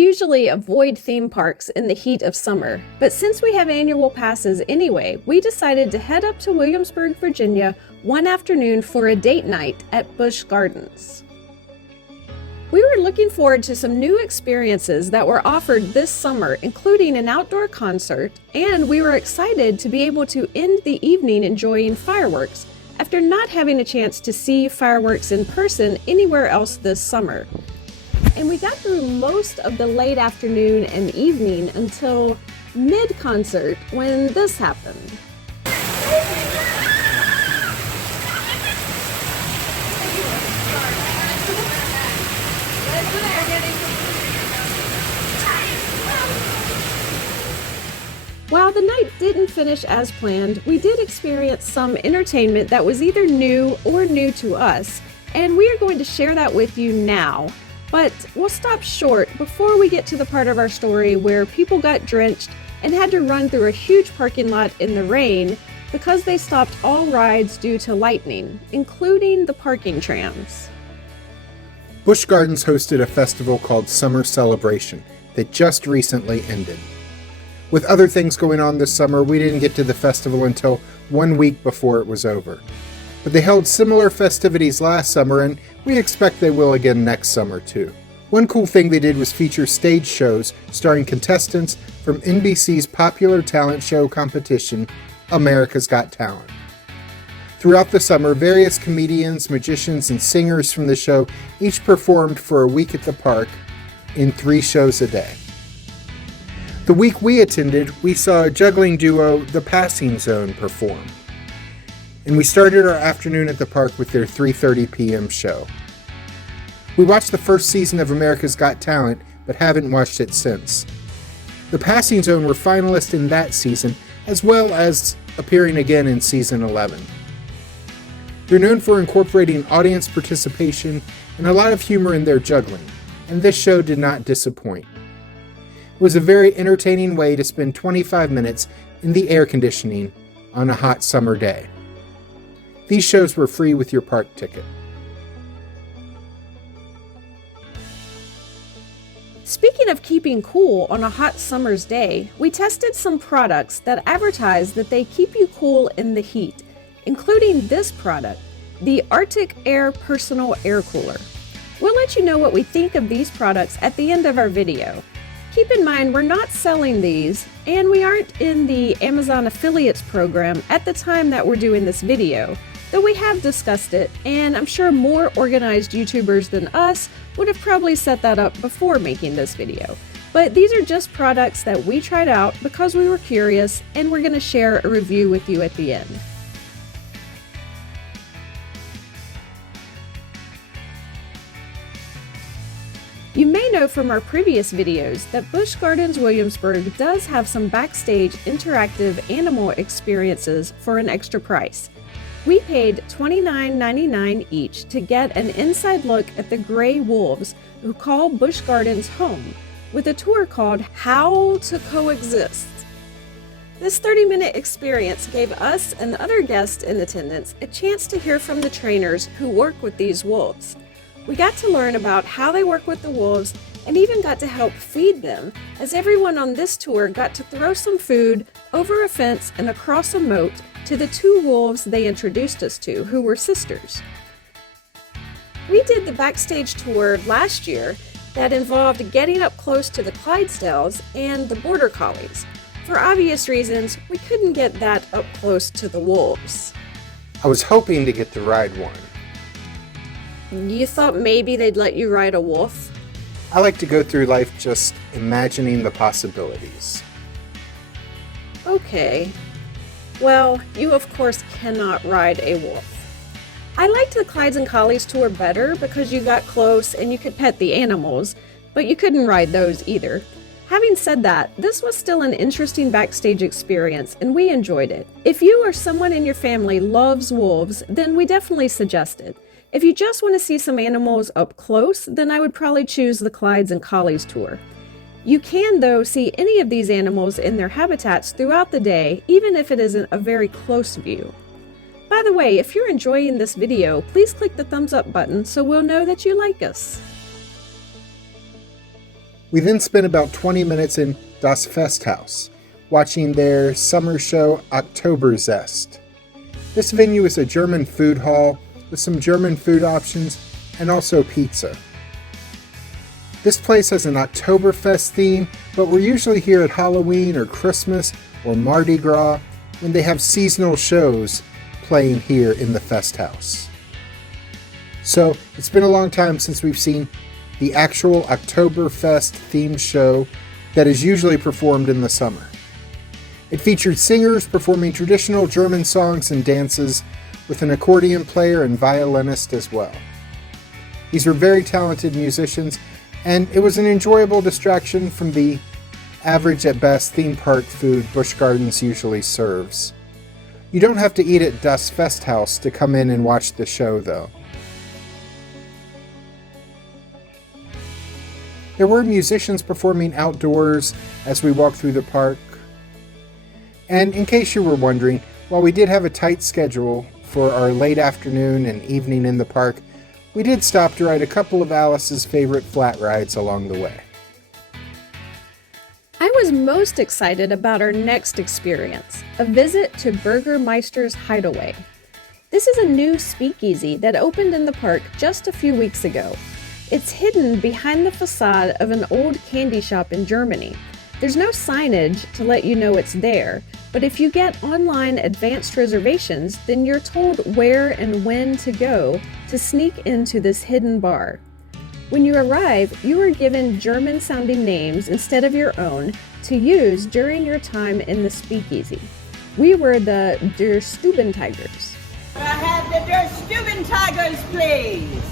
usually avoid theme parks in the heat of summer, but since we have annual passes anyway, we decided to head up to Williamsburg, Virginia one afternoon for a date night at Busch Gardens. We were looking forward to some new experiences that were offered this summer, including an outdoor concert, and we were excited to be able to end the evening enjoying fireworks after not having a chance to see fireworks in person anywhere else this summer. And we got through most of the late afternoon and evening until mid-concert when this happened. While the night didn't finish as planned, we did experience some entertainment that was either new or new to us, and we are going to share that with you now. But we'll stop short before we get to the part of our story where people got drenched and had to run through a huge parking lot in the rain because they stopped all rides due to lightning, including the parking trams. Busch Gardens hosted a festival called Summer Celebration that just recently ended. With other things going on this summer, we didn't get to the festival until 1 week before it was over. But they held similar festivities last summer, and we expect they will again next summer too. One cool thing they did was feature stage shows starring contestants from NBC's popular talent show competition, America's Got Talent. Throughout the summer, various comedians, magicians, and singers from the show each performed for a week at the park in 3 shows a day. The week we attended, we saw juggling duo The Passing Zone perform. And we started our afternoon at the park with their 3:30 p.m. show. We watched the first season of America's Got Talent, but haven't watched it since. The Passing Zone were finalists in that season, as well as appearing again in season 11. They're known for incorporating audience participation and a lot of humor in their juggling, and this show did not disappoint. It was a very entertaining way to spend 25 minutes in the air conditioning on a hot summer day. These shows were free with your park ticket. Speaking of keeping cool on a hot summer's day, we tested some products that advertise that they keep you cool in the heat, including this product, the Arctic Air Personal Air Cooler. We'll let you know what we think of these products at the end of our video. Keep in mind, we're not selling these, and we aren't in the Amazon affiliates program at the time that we're doing this video, though we have discussed it, and I'm sure more organized YouTubers than us would have probably set that up before making this video. But these are just products that we tried out because we were curious, and we're going to share a review with you at the end. You may know from our previous videos that Busch Gardens Williamsburg does have some backstage interactive animal experiences for an extra price. We paid $29.99 each to get an inside look at the gray wolves who call Busch Gardens home, with a tour called Howl to Coexist. This 30-minute experience gave us and other guests in attendance a chance to hear from the trainers who work with these wolves. We got to learn about how they work with the wolves and even got to help feed them, as everyone on this tour got to throw some food over a fence and across a moat to the 2 wolves they introduced us to, who were sisters. We did the Backstage tour last year that involved getting up close to the Clydesdales and the Border Collies. For obvious reasons, we couldn't get that up close to the wolves. I was hoping to get to ride one. You thought maybe they'd let you ride a wolf? I like to go through life just imagining the possibilities. Okay. Well, you of course cannot ride a wolf. I liked the Clydes and Collies tour better because you got close and you could pet the animals, but you couldn't ride those either. Having said that, this was still an interesting backstage experience and we enjoyed it. If you or someone in your family loves wolves, then we definitely suggest it. If you just want to see some animals up close, then I would probably choose the Clydes and Collies tour. You can, though, see any of these animals in their habitats throughout the day, even if it isn't a very close view. By the way, if you're enjoying this video, please click the thumbs up button so we'll know that you like us. We then spent about 20 minutes in Das Festhaus, watching their summer show Oktoberzest. This venue is a German food hall with some German food options and also pizza. This place has an Oktoberfest theme, but we're usually here at Halloween or Christmas or Mardi Gras when they have seasonal shows playing here in the Festhaus. So it's been a long time since we've seen the actual Oktoberfest themed show that is usually performed in the summer. It featured singers performing traditional German songs and dances with an accordion player and violinist as well. These were very talented musicians, and it was an enjoyable distraction from the average at best theme park food Busch Gardens usually serves. You don't have to eat at Das Festhaus to come in and watch the show though. There were musicians performing outdoors as we walked through the park. And in case you were wondering, while we did have a tight schedule for our late afternoon and evening in the park, we did stop to ride a couple of Alice's favorite flat rides along the way. I was most excited about our next experience, a visit to Burgermeisters Hideaway. This is a new speakeasy that opened in the park just a few weeks ago. It's hidden behind the facade of an old candy shop in Germany. There's no signage to let you know it's there, but if you get online advanced reservations, then you're told where and when to go to sneak into this hidden bar. When you arrive, you are given German-sounding names instead of your own to use during your time in the speakeasy. We were the Der Stubentigers. I have the Der Stubentigers, please.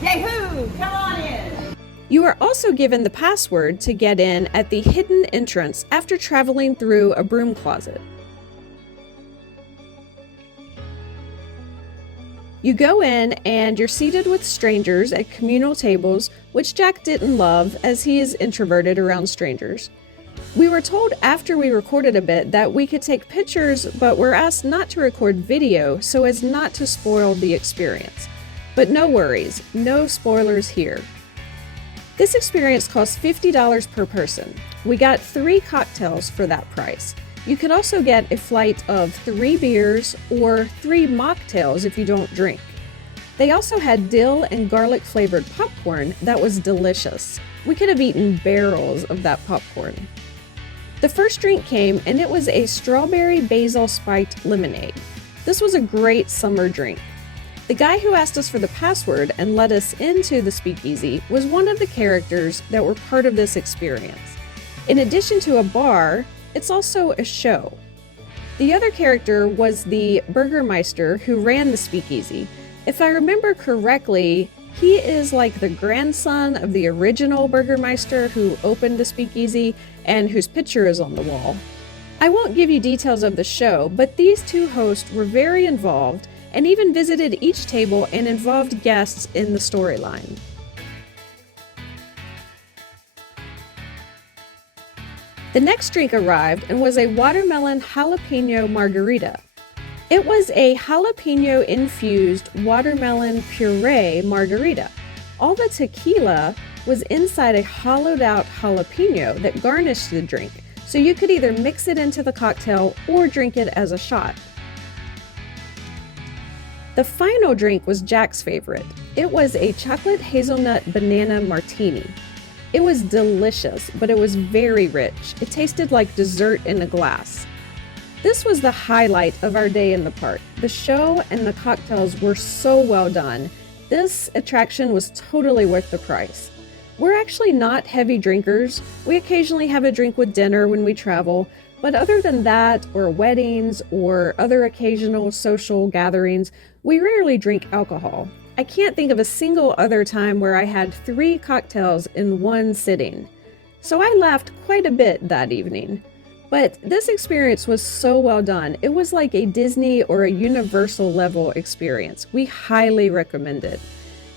Yahoo! Come on in. You are also given the password to get in at the hidden entrance after traveling through a broom closet. You go in and you're seated with strangers at communal tables, which Jack didn't love as he is introverted around strangers. We were told after we recorded a bit that we could take pictures, but were asked not to record video so as not to spoil the experience. But no worries, no spoilers here. This experience cost $50 per person. We got 3 cocktails for that price. You could also get a flight of 3 beers or 3 mocktails if you don't drink. They also had dill and garlic flavored popcorn that was delicious. We could have eaten barrels of that popcorn. The first drink came and it was a strawberry basil spiked lemonade. This was a great summer drink. The guy who asked us for the password and let us into the speakeasy was one of the characters that were part of this experience. In addition to a bar, it's also a show. The other character was the Burgermeister who ran the speakeasy. If I remember correctly, he is like the grandson of the original Burgermeister who opened the speakeasy and whose picture is on the wall. I won't give you details of the show, but these 2 hosts were very involved and even visited each table and involved guests in the storyline. The next drink arrived and was a watermelon jalapeno margarita. It was a jalapeno-infused watermelon puree margarita. All the tequila was inside a hollowed-out jalapeno that garnished the drink, so you could either mix it into the cocktail or drink it as a shot. The final drink was Jack's favorite. It was a chocolate hazelnut banana martini. It was delicious, but it was very rich. It tasted like dessert in a glass. This was the highlight of our day in the park. The show and the cocktails were so well done. This attraction was totally worth the price. We're actually not heavy drinkers. We occasionally have a drink with dinner when we travel, but other than that, or weddings, or other occasional social gatherings, we rarely drink alcohol. I can't think of a single other time where I had 3 cocktails in one sitting. So I laughed quite a bit that evening. But this experience was so well done. It was like a Disney or a Universal level experience. We highly recommend it.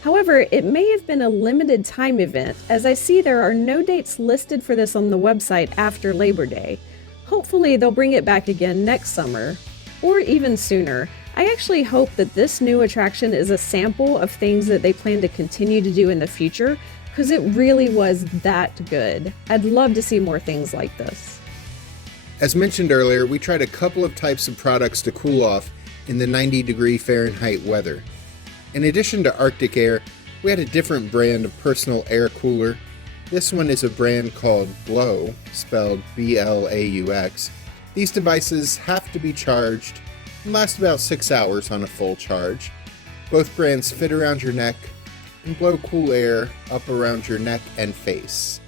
However, it may have been a limited time event, as I see there are no dates listed for this on the website after Labor Day. Hopefully they'll bring it back again next summer, or even sooner. I actually hope that this new attraction is a sample of things that they plan to continue to do in the future, because it really was that good. I'd love to see more things like this. As mentioned earlier, we tried a couple of types of products to cool off in the 90-degree Fahrenheit weather. In addition to Arctic Air, we had a different brand of personal air cooler. This one is a brand called Blaux, spelled B-L-A-U-X. These devices have to be charged and last about 6 hours on a full charge. Both brands fit around your neck and blow cool air up around your neck and face.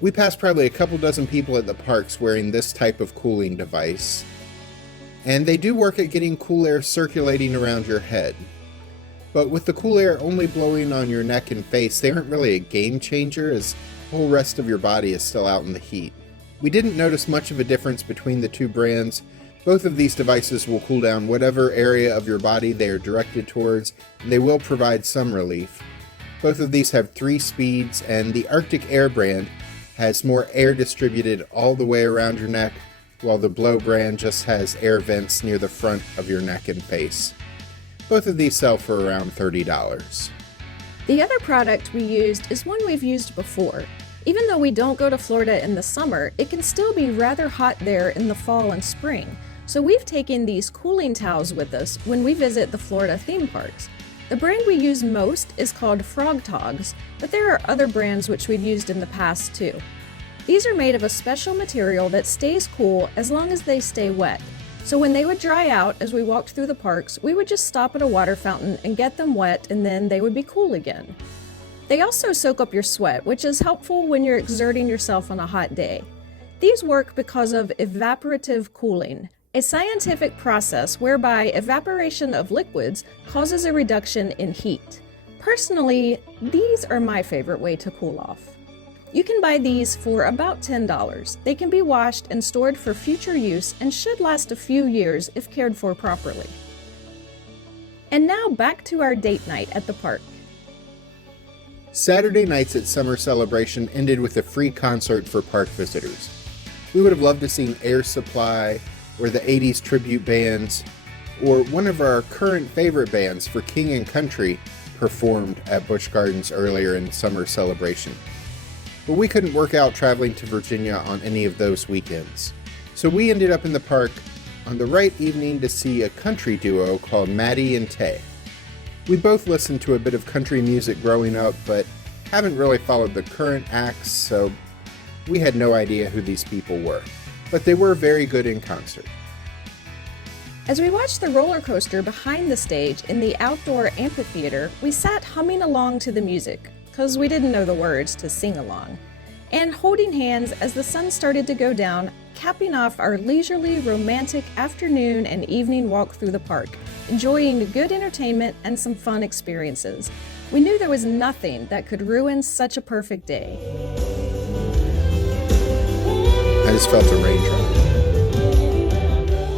We passed probably a couple dozen people at the parks wearing this type of cooling device, and they do work at getting cool air circulating around your head. But with the cool air only blowing on your neck and face, they aren't really a game changer as the whole rest of your body is still out in the heat. We didn't notice much of a difference between the two brands. Both of these devices will cool down whatever area of your body they are directed towards, and they will provide some relief. Both of these have 3 speeds, and the Arctic Air brand has more air distributed all the way around your neck, while the Blaux brand just has air vents near the front of your neck and face. Both of these sell for around $30. The other product we used is one we've used before. Even though we don't go to Florida in the summer, it can still be rather hot there in the fall and spring. So we've taken these cooling towels with us when we visit the Florida theme parks. The brand we use most is called Frogg Toggs, but there are other brands which we've used in the past too. These are made of a special material that stays cool as long as they stay wet. So when they would dry out as we walked through the parks, we would just stop at a water fountain and get them wet, and then they would be cool again. They also soak up your sweat, which is helpful when you're exerting yourself on a hot day. These work because of evaporative cooling, a scientific process whereby evaporation of liquids causes a reduction in heat. Personally, these are my favorite way to cool off. You can buy these for about $10. They can be washed and stored for future use and should last a few years if cared for properly. And now back to our date night at the park. Saturday nights at Summer Celebration ended with a free concert for park visitors. We would have loved to see Air Supply, or the 80s tribute bands, or one of our current favorite bands for King and Country performed at Busch Gardens earlier in Summer Celebration. But we couldn't work out traveling to Virginia on any of those weekends. So we ended up in the park on the right evening to see a country duo called Maddie and Tae. We both listened to a bit of country music growing up, but haven't really followed the current acts, so we had no idea who these people were. But they were very good in concert. As we watched the roller coaster behind the stage in the outdoor amphitheater, we sat humming along to the music, because we didn't know the words to sing along, and holding hands as the sun started to go down, capping off our leisurely, romantic afternoon and evening walk through the park, enjoying good entertainment and some fun experiences. We knew there was nothing that could ruin such a perfect day. I just felt a raindrop.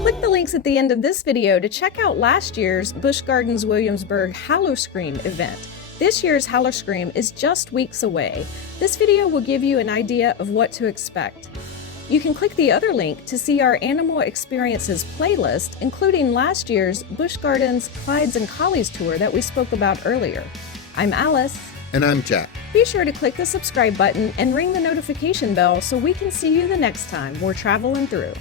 Click the links at the end of this video to check out last year's Busch Gardens Williamsburg Howl-O-Scream event. This year's Howl-O-Scream is just weeks away. This video will give you an idea of what to expect. You can click the other link to see our Animal Experiences playlist, including last year's Busch Gardens Clydes and Collies tour that we spoke about earlier. I'm Alice. And I'm Jack. Be sure to click the subscribe button and ring the notification bell so we can see you the next time we're traveling through.